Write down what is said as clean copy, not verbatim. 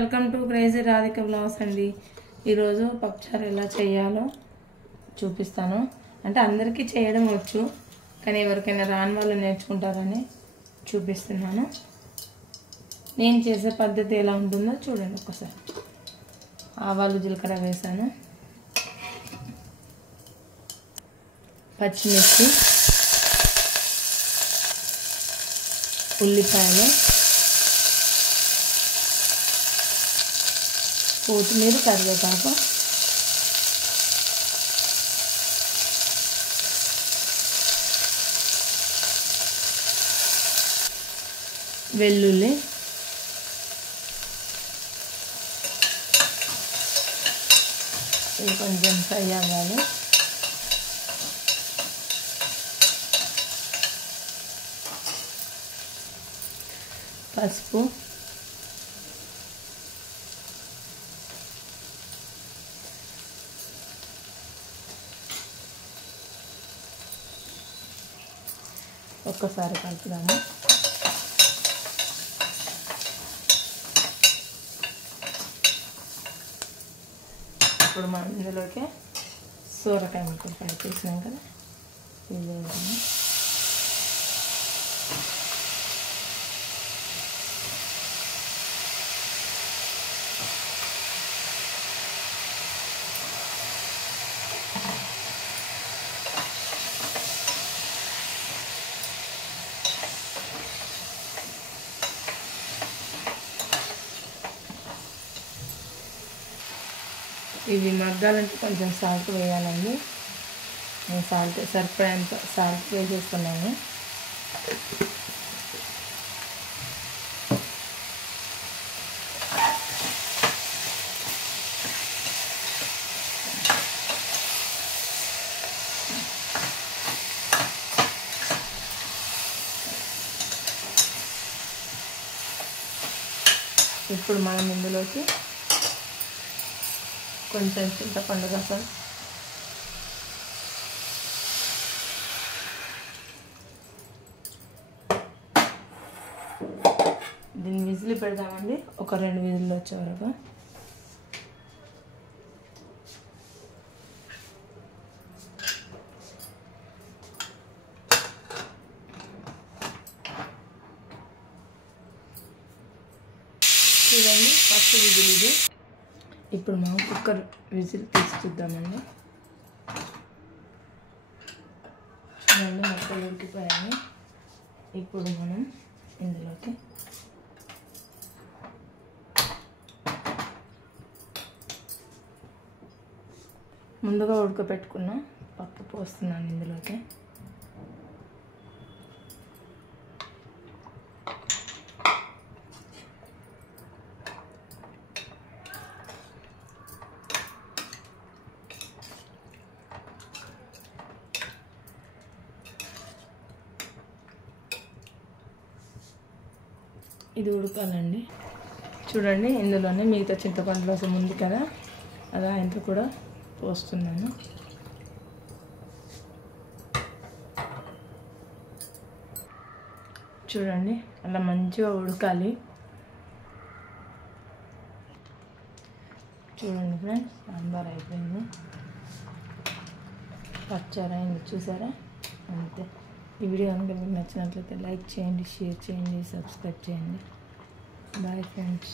Welcome to crazy Radhika blogs అండి. ఈరోజు పప్పుచారు ఎలా చేయాలో చూపిస్తాను. అంటే అందరికీ చేయడం వచ్చు, కానీ ఎవరికైనా రాని వాళ్ళు నేర్చుకుంటారని చూపిస్తున్నాను. నేను చేసే పద్ధతి ఎలా ఉంటుందో చూడండి ఒకసారి. ఆవాలు జీలకర్ర వేసాను, పచ్చిమిర్చి, ఉల్లిపాయలు, కొత్తిమీర, కరివేపాకు, వెల్లుల్లి, ఇది కొంచెం ఫ్రై అవ్వాలి. పసుపు, ఒక్కసారి కలుపుదాము. ఇప్పుడు మనం ఇందులోకి సోరకాయ ముక్కలు ఫ్రై చేసినాం కదా, ఇది వేద్దాము. ఇవి మగ్గాలంటే కొంచెం సాల్ట్ వేయాలండి. నేను సరిపడేంత సాల్ట్ వేసేస్తున్నాను. ఇప్పుడు మనం ఇందులోకి కొంచెం చింతపండు రసం, దీన్ని విజిల్ పెడదామండి, ఒక 2 విజిల్లు వచ్చే వరకు. చూడండి, ఫస్ట్ విజిల్ ఇది. ఇప్పుడు మనం కుక్కర్ విజిల్ తీసి చూద్దామండి. చూడండి, మొక్కలు ఉడికిపోయాయి. ఇప్పుడు మనం ఇందులోకి ముందుగా ఉడకపెట్టుకున్న పప్పు పోస్తున్నాను ఇందులోకి. ఇది ఉడకాలండి. చూడండి, ఇందులోనే మిగతా చింతపండు రసం ఉంది కదా, అలా ఇంత కూడా పోస్తున్నాను. చూడండి, అలా మంచిగా ఉడకాలి. చూడండి ఫ్రెండ్స్, సాంబార్ అయిపోయింది, పప్పుచారు అయింది. చూసారా? అంతే. ఈ వీడియో కనుక మీకు నచ్చినట్లయితే లైక్ చేయండి, షేర్ చేయండి, సబ్స్క్రైబ్ చేయండి. Bye friends.